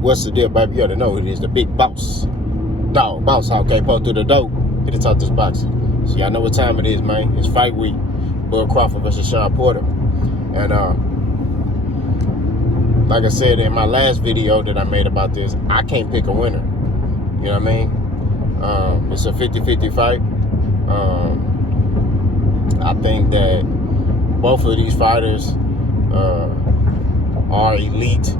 What's the deal, baby? You ought to know it is the big boss. Dog, boss hog, can't pull through the door. Get to talk this boxing. So y'all know what time it is, man. It's fight week. Bud Crawford versus Shawn Porter. And like I said in my last video that I made about this, I can't pick a winner. You know what I mean? It's a 50-50 fight. I think that both of these fighters are elite.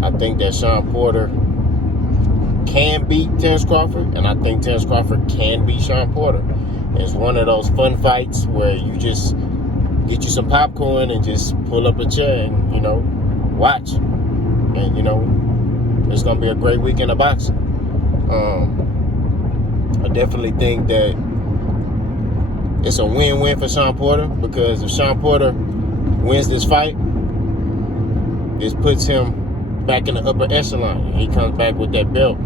I think that Shawn Porter can beat Terrence Crawford, and I think Terrence Crawford can beat Shawn Porter. It's one of those fun fights where you just get you some popcorn and just pull up a chair and, you know, watch. And, you know, it's going to be a great weekend of boxing. I definitely think that it's a win-win for Shawn Porter, because if Shawn Porter wins this fight, this puts him back in the upper echelon. He comes back with that belt,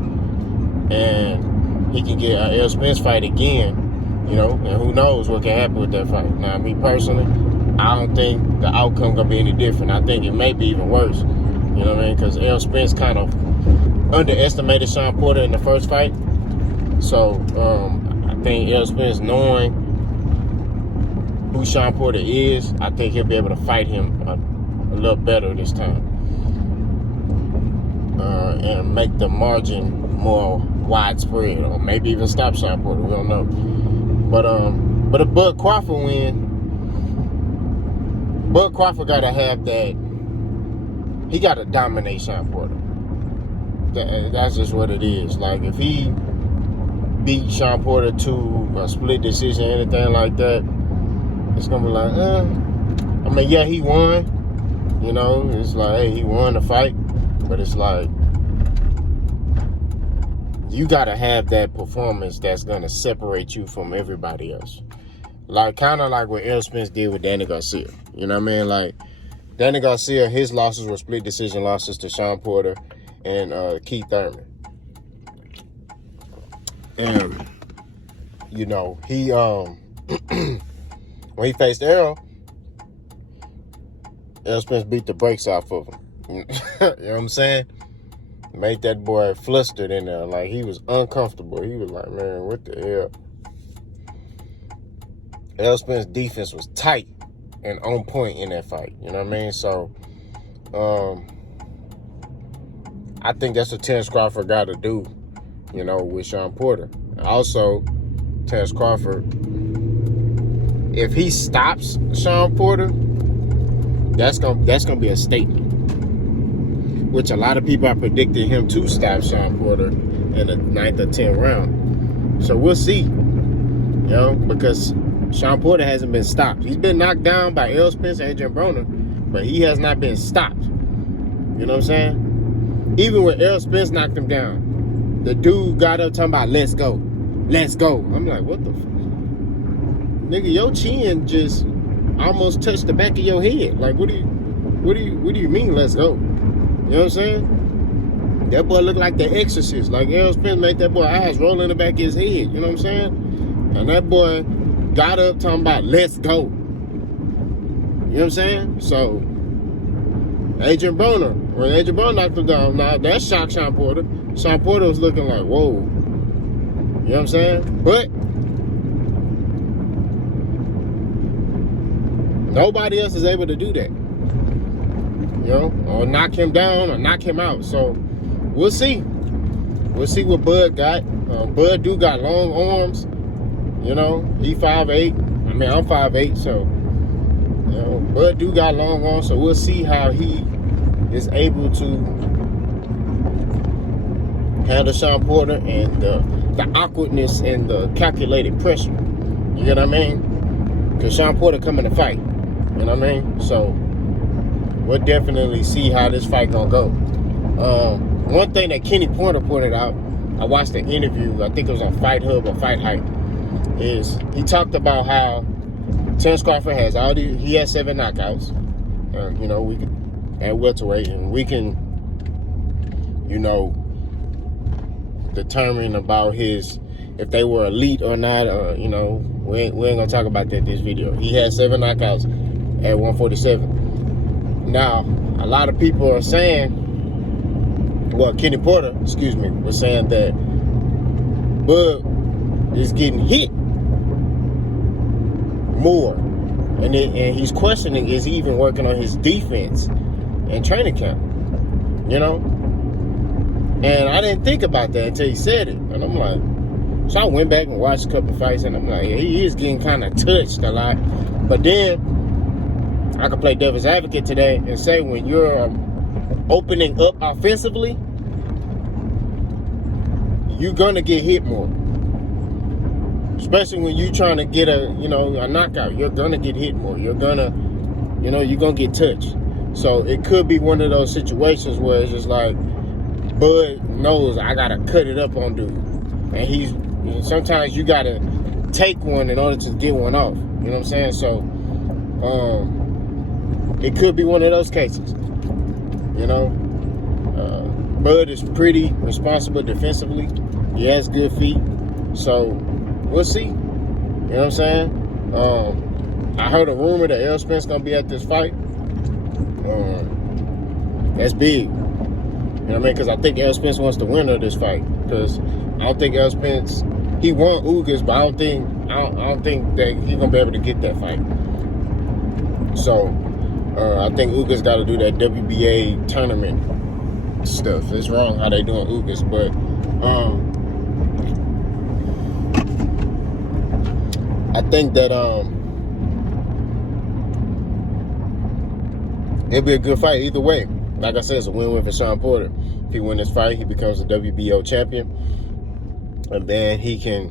and he can get an Errol Spence fight again, you know, and who knows what can happen with that fight. Now, me personally, I don't think the outcome gonna be any different. I think it may be even worse, you know what I mean, because Errol Spence kind of underestimated Shawn Porter in the first fight. So I think Errol Spence, knowing who Shawn Porter is, I think he'll be able to fight him a little better this time. And make the margin more widespread, or maybe even stop Shawn Porter. We don't know. But if Bud Crawford win, Bud Crawford gotta have that. He gotta dominate Shawn Porter. That's just what it is. Like, if he beat Shawn Porter to a split decision, anything like that, it's gonna be like, I mean, yeah, he won. You know, it's like, hey, he won the fight. But it's like, you gotta have that performance that's gonna separate you from everybody else. Like, kind of like what Errol Spence did with Danny Garcia. You know what I mean? Like, Danny Garcia, his losses were split decision losses to Shawn Porter and Keith Thurman. And, you know, he when he faced Errol Spence beat the brakes off of him. You know what I'm saying? Made that boy flustered in there. Like, he was uncomfortable. He was like, man, what the hell? Errol Spence's defense was tight and on point in that fight. You know what I mean? So, I think that's what Terrence Crawford got to do, you know, with Shawn Porter. Also, Terrence Crawford, if he stops Shawn Porter, that's gonna be a statement. Which a lot of people are predicting him to stop Shawn Porter in the 9th or 10th round. So we'll see, you know, because Shawn Porter hasn't been stopped. He's been knocked down by Errol Spence and Adrian Broner, but he has not been stopped. You know what I'm saying? Even when Errol Spence knocked him down, the dude got up talking about, let's go. Let's go. I'm like, what the fuck? Nigga, your chin just almost touched the back of your head. Like, what do you mean, let's go? You know what I'm saying? That boy looked like the Exorcist. Like, Errol Spence made that boy eyes roll in the back of his head. You know what I'm saying? And that boy got up talking about, let's go. You know what I'm saying? So, Adrian Broner, when Adrian Broner knocked him down, now that shocked Shawn Porter. Shawn Porter was looking like, whoa. You know what I'm saying? But nobody else is able to do that. You know, or knock him down or knock him out. So we'll see. We'll see what Bud got. Bud do got long arms. You know, he 5'8". I mean, I'm 5'8", so, you know, Bud do got long arms. So we'll see how he is able to handle Shawn Porter and the awkwardness and the calculated pressure. You get what I mean? Because Shawn Porter coming to fight. You know what I mean? So we'll definitely see how this fight gonna go. One thing that Kenny Porter pointed out, I watched the interview, I think it was on Fight Hub or Fight Hype, is he talked about how Terrence Crawford has he has 7 knockouts. You know, we can, at welterweight, and we can, you know, determine about if they were elite or not. You know, we ain't gonna talk about that this video. He had 7 knockouts at 147. Now, a lot of people are saying, well, Kenny Porter, excuse me, was saying that Bud is getting hit more. And he's questioning, is he even working on his defense in training camp? You know? And I didn't think about that until he said it. And I'm like, so I went back and watched a couple fights, and I'm like, yeah, he is getting kind of touched a lot. But then I could play devil's advocate today and say, when you're opening up offensively, you're gonna get hit more. Especially when you're trying to get a knockout, you're gonna get hit more. You're gonna get touched. So it could be one of those situations where it's just like, Bud knows I gotta cut it up on dude, and sometimes you gotta take one in order to get one off. You know what I'm saying? So it could be one of those cases. You know, Bud is pretty responsible defensively. He has good feet, so we'll see. You know what I'm saying? I heard a rumor that Errol Spence gonna be at this fight. That's big. You know what I mean? Because I think Errol Spence wants the winner of this fight. Because I don't think Errol Spence, he won Ugas, but I don't think that he's gonna be able to get that fight. So I think Ugas got to do that WBA tournament stuff. It's wrong how they doing Ugas, but I think that it'll be a good fight either way. Like I said, it's a win-win for Shawn Porter. If he wins this fight, he becomes a WBO champion, and then he can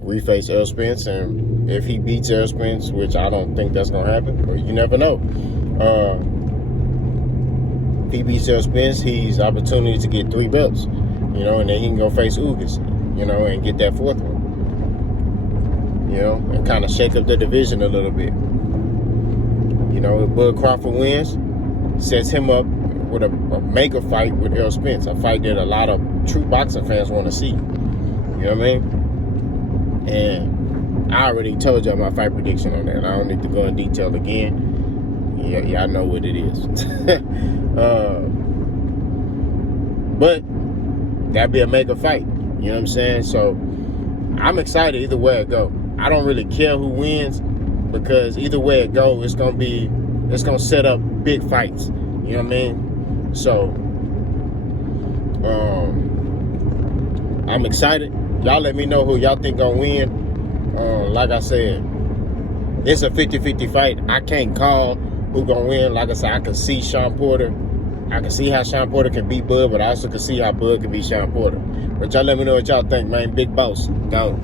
reface Errol Spence. And if he beats Errol Spence, which I don't think that's gonna happen, but you never know. If he beats Errol Spence, he's opportunity to get 3 belts, and then he can go face Ugas, and get that 4th one, and kind of shake up the division a little bit. If Bud Crawford wins, sets him up with a mega fight with Errol Spence, a fight that a lot of true boxing fans want to see. You know what I mean? And I already told y'all my fight prediction on that. I don't need to go in detail again. Yeah, y'all know what it is. But that'd be a mega fight. You know what I'm saying? So I'm excited either way it go. I don't really care who wins, because either way it go, it's gonna set up big fights. You know what I mean? So I'm excited. Y'all let me know who y'all think gonna win. Like I said, it's a 50-50 fight. I can't call who gonna win. Like I said, I can see Shawn Porter. I can see how Shawn Porter can beat Bud, but I also can see how Bud can beat Shawn Porter. But y'all let me know what y'all think, man. Big boss. Go.